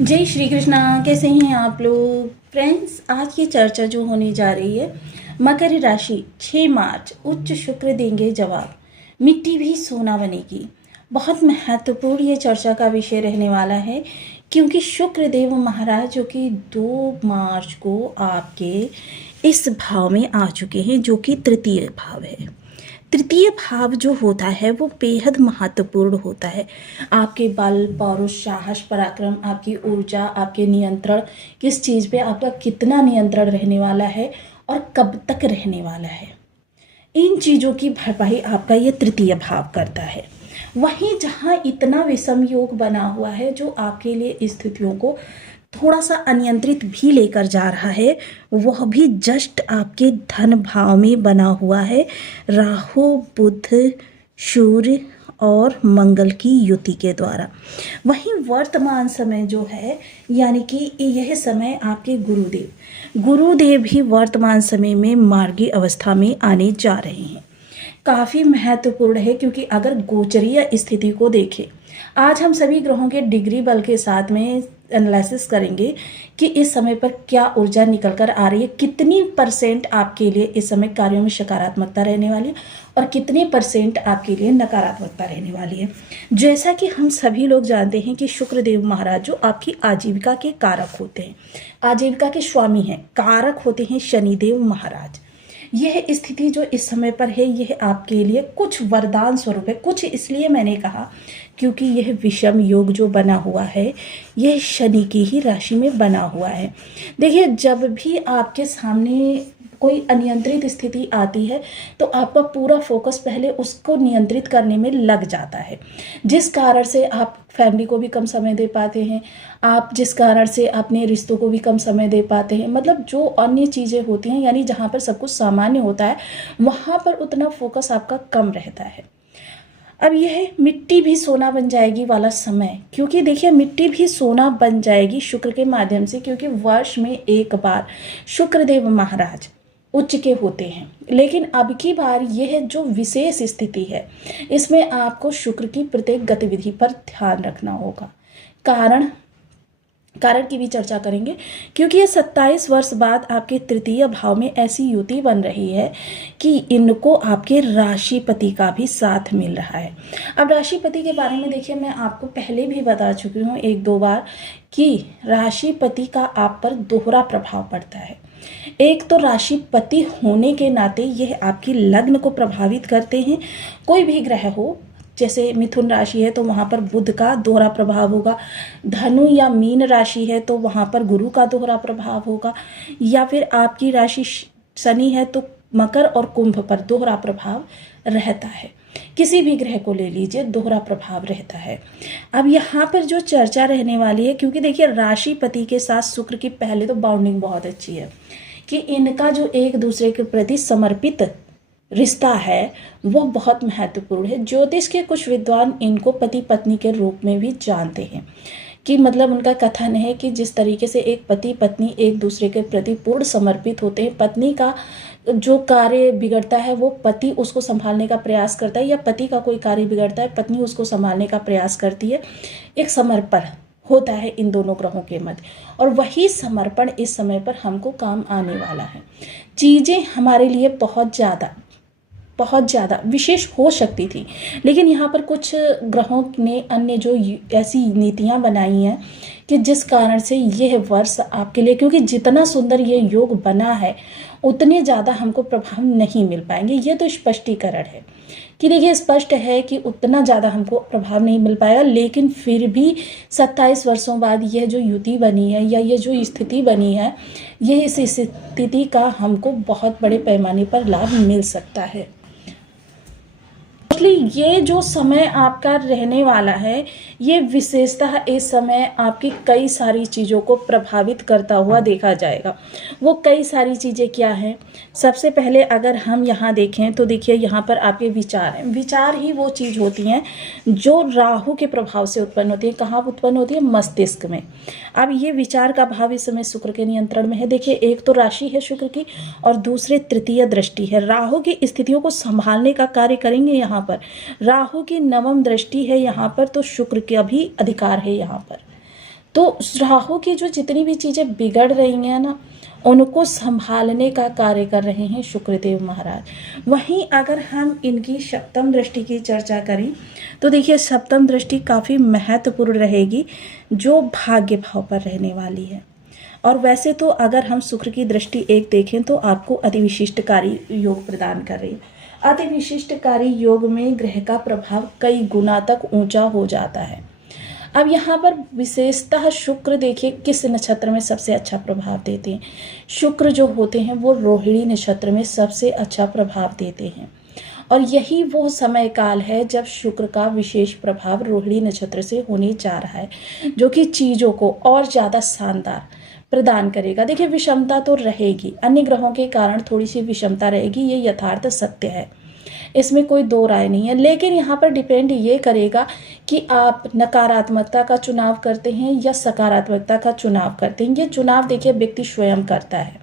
जय श्री कृष्णा। कैसे हैं आप लोग फ्रेंड्स? आज की चर्चा जो होने जा रही है, मकर राशि 6 मार्च उच्च शुक्र देंगे जवाब, मिट्टी भी सोना बनेगी। बहुत महत्वपूर्ण ये चर्चा का विषय रहने वाला है, क्योंकि शुक्र देव महाराज जो कि 2 मार्च को आपके इस भाव में आ चुके हैं, जो कि तृतीय भाव है। तृतीय भाव जो होता है वो बेहद महत्वपूर्ण होता है। आपके बल, पौरुष, साहस, पराक्रम, आपकी ऊर्जा, आपके नियंत्रण, किस चीज़ पे आपका कितना नियंत्रण रहने वाला है और कब तक रहने वाला है, इन चीज़ों की भरपाई आपका ये तृतीय भाव करता है। वहीं जहाँ इतना विषम योग बना हुआ है जो आपके लिए स्थितियों को थोड़ा सा अनियंत्रित भी लेकर जा रहा है, वह भी जस्ट आपके धन भाव में बना हुआ है, राहु, बुध, सूर्य और मंगल की युति के द्वारा। वहीं वर्तमान समय जो है, यानी कि यह समय आपके गुरुदेव भी वर्तमान समय में मार्गी अवस्था में आने जा रहे हैं। काफ़ी महत्वपूर्ण है, क्योंकि अगर गोचरीय स्थिति को देखें, आज हम सभी ग्रहों के डिग्री बल के साथ में एनालिसिस करेंगे कि इस समय पर क्या ऊर्जा निकल कर आ रही है, कितनी परसेंट आपके लिए इस समय कार्यों में सकारात्मकता रहने वाली है और कितने परसेंट आपके लिए नकारात्मकता रहने वाली है। जैसा कि हम सभी लोग जानते हैं कि शुक्रदेव महाराज जो आपकी आजीविका के कारक होते हैं, आजीविका के स्वामी हैं, कारक होते हैं शनिदेव महाराज। यह स्थिति जो इस समय पर है, यह आपके लिए कुछ वरदान स्वरूप है। कुछ इसलिए मैंने कहा क्योंकि यह विषम योग जो बना हुआ है, यह शनि की ही राशि में बना हुआ है। देखिए, जब भी आपके सामने कोई अनियंत्रित स्थिति आती है तो आपका पूरा फोकस पहले उसको नियंत्रित करने में लग जाता है, जिस कारण से आप फैमिली को भी कम समय दे पाते हैं, आप जिस कारण से अपने रिश्तों को भी कम समय दे पाते हैं। मतलब जो अन्य चीज़ें होती हैं, यानी जहाँ पर सब कुछ सामान्य होता है, वहाँ पर उतना फोकस आपका कम रहता है। अब यह मिट्टी भी सोना बन जाएगी वाला समय, क्योंकि देखिए मिट्टी भी सोना बन जाएगी शुक्र के माध्यम से, क्योंकि वर्ष में एक बार शुक्रदेव महाराज उच्च के होते हैं। लेकिन अब की बार यह जो विशेष स्थिति है, इसमें आपको शुक्र की प्रत्येक गतिविधि पर ध्यान रखना होगा। कारण की भी चर्चा करेंगे, क्योंकि ये 27 वर्ष बाद आपके तृतीय भाव में ऐसी युति बन रही है कि इनको आपके राशिपति का भी साथ मिल रहा है। अब राशिपति के बारे में देखिए, मैं आपको पहले भी बता चुकी हूँ 1-2 बार कि राशिपति का आप पर दोहरा प्रभाव पड़ता है। एक तो राशिपति होने के नाते यह आपकी लग्न को प्रभावित करते हैं। कोई भी ग्रह हो, जैसे मिथुन राशि है तो वहाँ पर बुध का दोहरा प्रभाव होगा, धनु या मीन राशि है तो वहाँ पर गुरु का दोहरा प्रभाव होगा, या फिर आपकी राशि शनि है तो मकर और कुंभ पर दोहरा प्रभाव रहता है। किसी भी ग्रह को ले लीजिए, दोहरा प्रभाव रहता है। अब यहाँ पर जो चर्चा रहने वाली है, क्योंकि देखिए राशिपति के साथ शुक्र की पहले तो बाउंडिंग बहुत अच्छी है कि इनका जो एक दूसरे के प्रति समर्पित रिश्ता है वो बहुत महत्वपूर्ण है। ज्योतिष के कुछ विद्वान इनको पति पत्नी के रूप में भी जानते हैं, कि मतलब उनका कथन है कि जिस तरीके से एक पति पत्नी एक दूसरे के प्रति पूर्ण समर्पित होते हैं, पत्नी का जो कार्य बिगड़ता है वो पति उसको संभालने का प्रयास करता है, या पति का कोई कार्य बिगड़ता है पत्नी उसको संभालने का प्रयास करती है। एक समर्पण होता है इन दोनों ग्रहों के मध्य, और वही समर्पण इस समय पर हमको काम आने वाला है। चीज़ें हमारे लिए बहुत ज़्यादा विशेष हो सकती थी, लेकिन यहाँ पर कुछ ग्रहों ने अन्य जो ऐसी नीतियाँ बनाई हैं कि जिस कारण से यह वर्ष आपके लिए, क्योंकि जितना सुंदर ये योग बना है उतने ज़्यादा हमको प्रभाव नहीं मिल पाएंगे। ये तो स्पष्टीकरण है कि देखिए, स्पष्ट है कि उतना ज़्यादा हमको प्रभाव नहीं मिल पाएगा, लेकिन फिर भी 27 वर्षों बाद यह जो युति बनी है या ये जो स्थिति बनी है, यह इस स्थिति का हमको बहुत बड़े पैमाने पर लाभ मिल सकता है। इसलिए ये जो समय आपका रहने वाला है, ये विशेषतः इस समय आपकी कई सारी चीज़ों को प्रभावित करता हुआ देखा जाएगा। वो कई सारी चीज़ें क्या हैं? सबसे पहले अगर हम यहाँ देखें तो देखिए, यहाँ पर आपके विचार हैं। विचार ही वो चीज़ होती हैं जो राहु के प्रभाव से उत्पन्न होती है। कहाँ उत्पन्न होती है? मस्तिष्क में। अब ये विचार का भाव इस समय शुक्र के नियंत्रण में है। देखिए, एक तो राशि है शुक्र की और दूसरे तृतीय दृष्टि है। राहु की स्थितियों को संभालने का कार्य करेंगे। यहाँ पर राहु की नवम दृष्टि है, यहाँ पर तो शुक्र का भी अधिकार है यहाँ पर। तो राहु की जो जितनी भी चीज़ें बिगड़ रही हैं ना, उनको संभालने का कार्य कर रहे हैं शुक्रदेव महाराज। वहीं अगर हम इनकी सप्तम दृष्टि की चर्चा करें तो देखिए सप्तम दृष्टि काफ़ी महत्वपूर्ण रहेगी, जो भाग्य भाव पर रहने वाली है। और वैसे तो अगर हम शुक्र की दृष्टि एक देखें तो आपको अतिविशिष्टकारी योग प्रदान कर रही है। अतिविशिष्टकारी योग में ग्रह का प्रभाव कई गुना तक ऊंचा हो जाता है। अब यहाँ पर विशेषतः शुक्र देखिए किस नक्षत्र में सबसे अच्छा प्रभाव देते हैं। शुक्र जो होते हैं वो रोहिणी नक्षत्र में सबसे अच्छा प्रभाव देते हैं, और यही वो समय काल है जब शुक्र का विशेष प्रभाव रोहिणी नक्षत्र से होने जा रहा है, जो कि चीज़ों को और ज़्यादा शानदार प्रदान करेगा। देखिए विषमता तो रहेगी, अन्य ग्रहों के कारण थोड़ी सी विषमता रहेगी, ये यथार्थ सत्य है, इसमें कोई दो राय नहीं है। लेकिन यहाँ पर डिपेंड ये करेगा कि आप नकारात्मकता का चुनाव करते हैं या सकारात्मकता का चुनाव करते हैं। ये चुनाव देखिए व्यक्ति स्वयं करता है,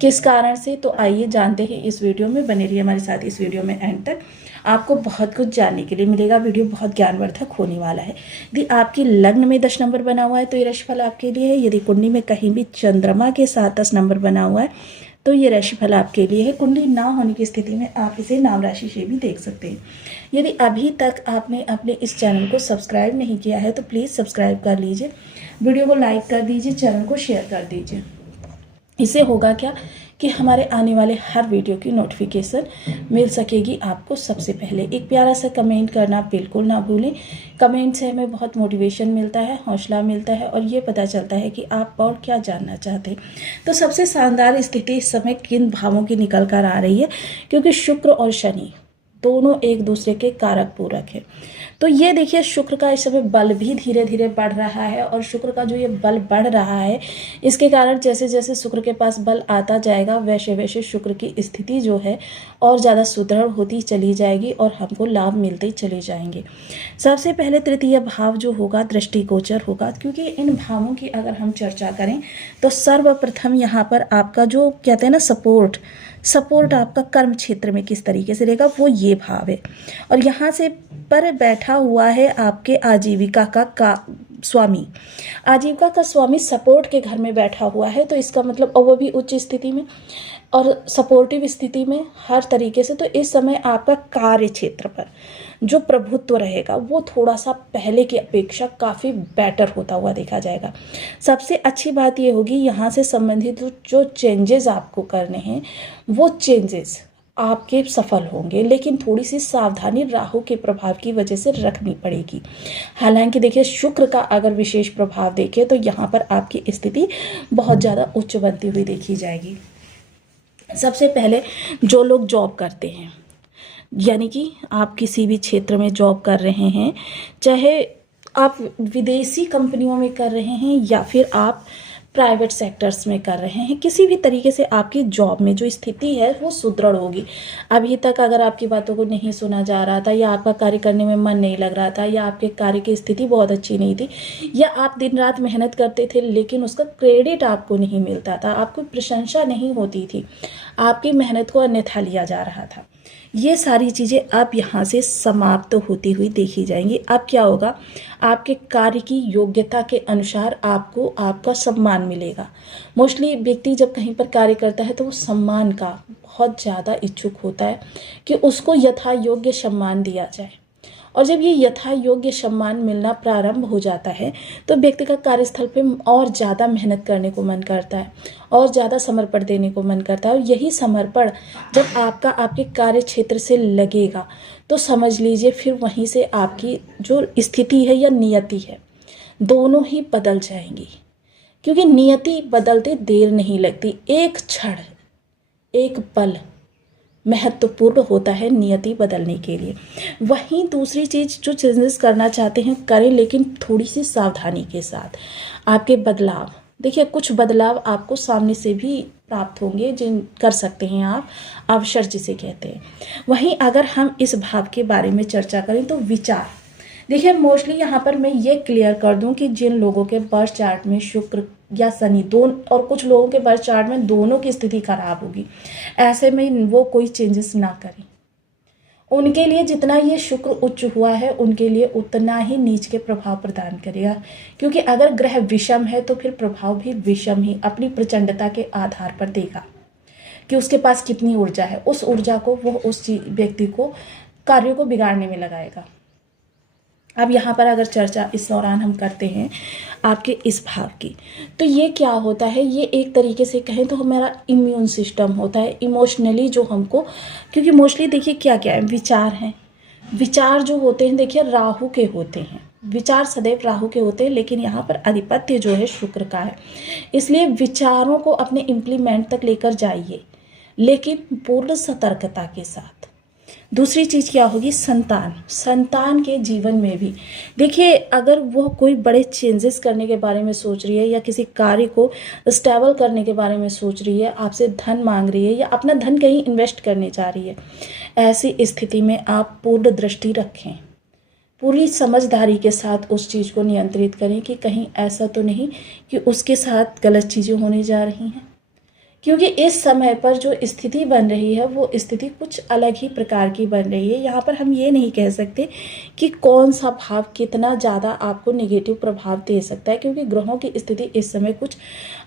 किस कारण से, तो आइए जानते हैं इस वीडियो में। बने रहिए हमारे साथ इस वीडियो में एंड तक, आपको बहुत कुछ जानने के लिए मिलेगा। वीडियो बहुत ज्ञानवर्धक होने वाला है। यदि आपकी लग्न में 10 नंबर बना हुआ है तो ये राशिफल आपके लिए है। यदि कुंडली में कहीं भी चंद्रमा के साथ 10 नंबर बना हुआ है तो ये राशिफल आपके लिए है। कुंडली ना होने की स्थिति में आप इसे नाम राशि से भी देख सकते हैं। यदि अभी तक आपने अपने इस चैनल को सब्सक्राइब नहीं किया है तो प्लीज़ सब्सक्राइब कर लीजिए, वीडियो को लाइक कर दीजिए, चैनल को शेयर कर दीजिए। इससे होगा क्या कि हमारे आने वाले हर वीडियो की नोटिफिकेशन मिल सकेगी आपको सबसे पहले। एक प्यारा सा कमेंट करना बिल्कुल ना भूलें। कमेंट से हमें बहुत मोटिवेशन मिलता है, हौसला मिलता है, और ये पता चलता है कि आप और क्या जानना चाहते हैं। तो सबसे शानदार स्थिति इस समय किन भावों की निकल कर आ रही है, क्योंकि शुक्र और शनि दोनों एक दूसरे के कारक पूरक है। तो ये देखिए शुक्र का इस समय बल भी धीरे धीरे बढ़ रहा है, और शुक्र का जो ये बल बढ़ रहा है इसके कारण जैसे जैसे शुक्र के पास बल आता जाएगा वैसे वैसे शुक्र की स्थिति जो है और ज़्यादा सुदृढ़ होती चली जाएगी और हमको लाभ मिलते चले जाएंगे। सबसे पहले तृतीय भाव जो होगा दृष्टिगोचर होगा, क्योंकि इन भावों की अगर हम चर्चा करें तो सर्वप्रथम यहाँ पर आपका जो कहते हैं ना सपोर्ट आपका कर्म क्षेत्र में किस तरीके से रहेगा, वो ये भाव है। और यहाँ से पर बैठा हुआ है आपके आजीविका का स्वामी। आजीविका का स्वामी सपोर्ट के घर में बैठा हुआ है, तो इसका मतलब, और वो भी उच्च स्थिति में और सपोर्टिव स्थिति में हर तरीके से। तो इस समय आपका कार्य क्षेत्र पर जो प्रभुत्व रहेगा वो थोड़ा सा पहले की अपेक्षा काफ़ी बेटर होता हुआ देखा जाएगा। सबसे अच्छी बात ये होगी यहाँ से संबंधित जो चेंजेस आपको करने हैं वो चेंजेस आपके सफल होंगे, लेकिन थोड़ी सी सावधानी राहु के प्रभाव की वजह से रखनी पड़ेगी। हालांकि देखिए शुक्र का अगर विशेष प्रभाव देखें तो यहाँ पर आपकी स्थिति बहुत ज़्यादा उच्च बनती हुई देखी जाएगी। सबसे पहले जो लोग जॉब करते हैं, यानी कि आप किसी भी क्षेत्र में जॉब कर रहे हैं, चाहे आप विदेशी कंपनियों में कर रहे हैं या फिर आप प्राइवेट सेक्टर्स में कर रहे हैं, किसी भी तरीके से आपकी जॉब में जो स्थिति है वो सुदृढ़ होगी। अभी तक अगर आपकी बातों को नहीं सुना जा रहा था, या आपका कार्य करने में मन नहीं लग रहा था, या आपके कार्य की स्थिति बहुत अच्छी नहीं थी, या आप दिन रात मेहनत करते थे लेकिन उसका क्रेडिट आपको नहीं मिलता था, आपको प्रशंसा नहीं होती थी, आपकी मेहनत को अन्यथा लिया जा रहा था, ये सारी चीज़ें अब यहाँ से समाप्त होती हुई देखी जाएंगी। अब क्या होगा, आपके कार्य की योग्यता के अनुसार आपको आपका सम्मान मिलेगा। मोस्टली व्यक्ति जब कहीं पर कार्य करता है तो वो सम्मान का बहुत ज़्यादा इच्छुक होता है कि उसको यथा योग्य सम्मान दिया जाए, और जब ये यथा योग्य सम्मान मिलना प्रारंभ हो जाता है तो व्यक्ति का कार्यस्थल पे और ज़्यादा मेहनत करने को मन करता है और ज़्यादा समर्पण देने को मन करता है। और यही समर्पण जब आपके कार्य क्षेत्र से लगेगा तो समझ लीजिए फिर वहीं से आपकी जो स्थिति है या नियति है दोनों ही बदल जाएंगी, क्योंकि नियति बदलते देर नहीं लगती। एक क्षण, एक पल महत्वपूर्ण होता है नियति बदलने के लिए। वहीं दूसरी चीज़, जो चेंजेस करना चाहते हैं करें, लेकिन थोड़ी सी सावधानी के साथ। आपके बदलाव देखिए, कुछ बदलाव आपको सामने से भी प्राप्त होंगे जिन कर सकते हैं आप, अवसर जिसे कहते हैं। वहीं अगर हम इस भाव के बारे में चर्चा करें तो विचार देखिए, मोस्टली यहाँ पर मैं ये क्लियर कर दूं कि जिन लोगों के बर्थ चार्ट में शुक्र या शनि दोनों, और कुछ लोगों के बर्थ चार्ट में दोनों की स्थिति खराब होगी, ऐसे में वो कोई चेंजेस ना करें। उनके लिए जितना ये शुक्र उच्च हुआ है उनके लिए उतना ही नीच के प्रभाव प्रदान करेगा, क्योंकि अगर ग्रह विषम है तो फिर प्रभाव भी विषम ही अपनी प्रचंडता के आधार पर देगा कि उसके पास कितनी ऊर्जा है। उस ऊर्जा को वो उस व्यक्ति को कार्यों को बिगाड़ने में लगाएगा। अब यहाँ पर अगर चर्चा इस दौरान हम करते हैं आपके इस भाव की, तो ये क्या होता है, ये एक तरीके से कहें तो हमारा इम्यून सिस्टम होता है, इमोशनली जो हमको, क्योंकि मोस्टली देखिए क्या क्या है, विचार हैं। विचार जो होते हैं देखिए राहु के होते हैं, विचार सदैव राहु के होते हैं, लेकिन यहाँ पर अधिपत्य जो है शुक्र का है। इसलिए विचारों को अपने इम्प्लीमेंट तक लेकर जाइए, लेकिन पूर्ण सतर्कता के साथ। दूसरी चीज़ क्या होगी, संतान के जीवन में भी देखिए, अगर वो कोई बड़े चेंजेस करने के बारे में सोच रही है या किसी कार्य को स्टेबल करने के बारे में सोच रही है, आपसे धन मांग रही है या अपना धन कहीं इन्वेस्ट करने जा रही है, ऐसी स्थिति में आप पूर्ण दृष्टि रखें, पूरी समझदारी के साथ उस चीज़ को नियंत्रित करें कि कहीं ऐसा तो नहीं कि उसके साथ गलत चीज़ें होने जा रही हैं। क्योंकि इस समय पर जो स्थिति बन रही है वो स्थिति कुछ अलग ही प्रकार की बन रही है। यहाँ पर हम ये नहीं कह सकते कि कौन सा भाव कितना ज़्यादा आपको नेगेटिव प्रभाव दे सकता है, क्योंकि ग्रहों की स्थिति इस समय कुछ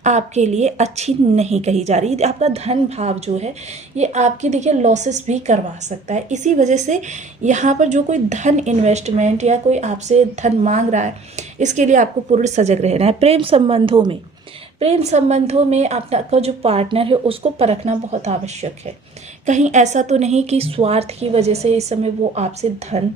आपके लिए अच्छी नहीं कही जा रही। आपका धन भाव जो है ये आपकी देखिए लॉसेस भी करवा सकता है। इसी वजह से यहाँ पर जो कोई धन इन्वेस्टमेंट या कोई आपसे धन मांग रहा है, इसके लिए आपको पूर्ण सजग रहना है। प्रेम संबंधों में आपका जो पार्टनर है उसको परखना बहुत आवश्यक है। कहीं ऐसा तो नहीं कि स्वार्थ की वजह से इस समय वो आपसे धन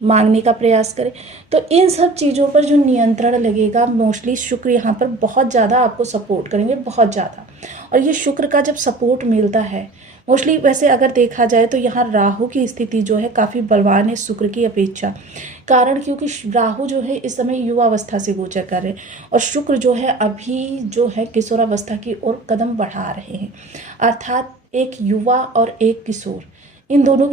मांगने का प्रयास करे। तो इन सब चीज़ों पर जो नियंत्रण लगेगा, मोस्टली शुक्र यहाँ पर बहुत ज़्यादा आपको सपोर्ट करेंगे, बहुत ज़्यादा। और ये शुक्र का जब सपोर्ट मिलता है, मोस्टली वैसे अगर देखा जाए तो यहाँ राहु की स्थिति जो है काफ़ी बलवान है शुक्र की अपेक्षा। कारण क्योंकि राहु जो है इस समय युवावस्था से गोचर कर रहे हैं और शुक्र जो है अभी जो है किशोरावस्था की ओर कदम बढ़ा रहे हैं। अर्थात एक युवा और एक किशोर, इन दोनों